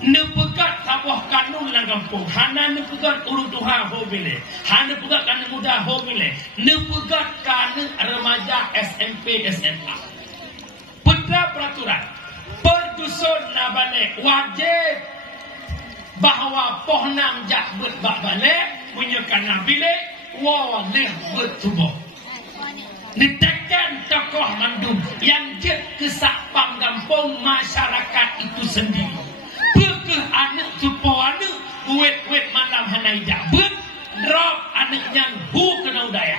Nepegat tabuh kanun lang kampung. Hana nepegat urut Tuhan ho bile. Hana nepegat kana muda ho bile. Nepegat kana remaja SMP SMA. Peda peraturan. Perdusun na balik wajib bahawa pohnam jak bet bak balik punya kana bilik wa leh bet tubuh. Ditekan tokoh mandum yang jet kesapang kampung masyarakat itu sendiri. Bekeh anak supo anak wet malam hanai jabut drop anaknya hu kena udaya.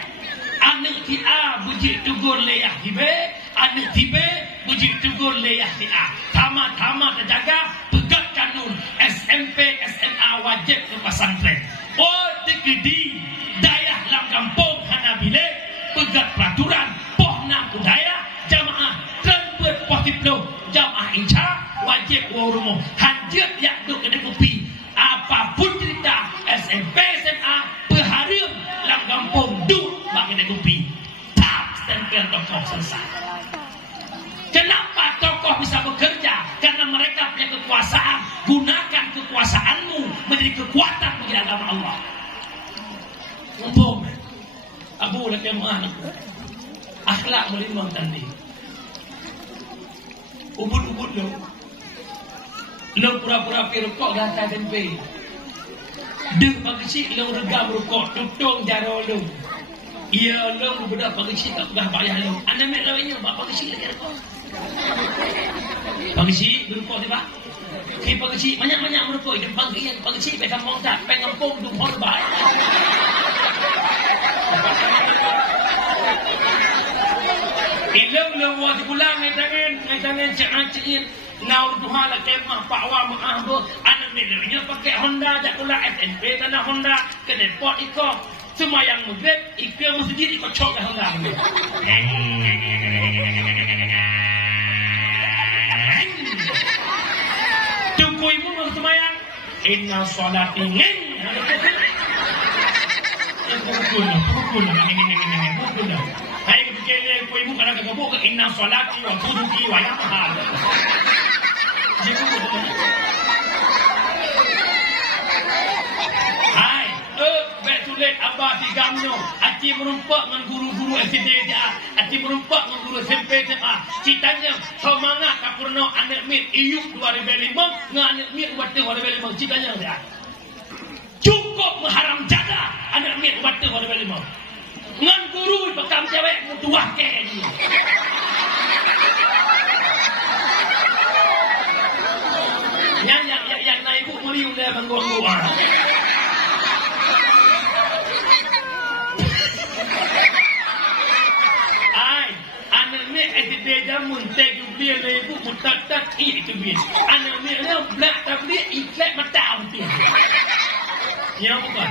Anak ti A buji tugur leyah ti B, anak ti B buji tugur leyah ti A. Tama-tama terjaga pegat kanun SMP SMA wajib ke pesantren. Oh digedi dayah lam kampung hanabile pegat peraturan pohna budaya jamaah transport positif jamaah insya wajib warumo hajat yak duk kena kopi apapun cerita SMP SMA berharum lam kampung duk bak kena kopi tak stempel tokoh selesai. Kenapa tokoh bisa bekerja? Karena mereka punya kekuasaan. Gunakan kekuasaanmu menjadi kekuatan bagi agama Allah. Umpam Abu laki mu'ah akhlak melimbang tadi ubud-ubud lo pura-pura pirukok gata tempe dek pagisi lo regam rukok tutung jaro lo iya lo budak pagisi tak pegah payah lo anda mek lawannya bak pagisi lagi rukok pagisi rukok ni pak si pagisi banyak-banyak merukok ikan pagisi pe kampung tak pe kampung du hor baik. Ilang lawa di bulan ngai tangan ciin naur Tuhan la kemah pakwa maah bo anak milenya pakai Honda jak pula SNP tanah Honda ke depot iko semua yang murid iko masjid iko cok ke Honda ni. Tukuimu mau semayang inna sholati ngin pukul hai kepikirnya ko ibu kana kagabo ka inna salati wa tuduki wa ya mahal hai betulet abah tigamno ati merumpak dengan guru-guru SDA ati merumpak dengan guru SMP SMA citanya semangat kapurno anak mit iuk 2005 dengan anak mit waktu 2005 citanya dia cukup mengharam jaga anak mit waktu 2005 ngan guru bekam cewek mutuah ke dia. Yang naik ibu meliu dia mengganggu orang. Ai, anak ni SDA jamun tegu dia le ibu mutat itu dia. Anak ni dia blak tabli iklek mata dia. Ya bukan.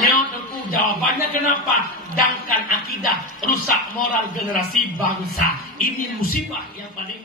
Nyawa jawabannya kenapa? Dangkan akidah, rusak moral generasi bangsa. Ini musibah yang paling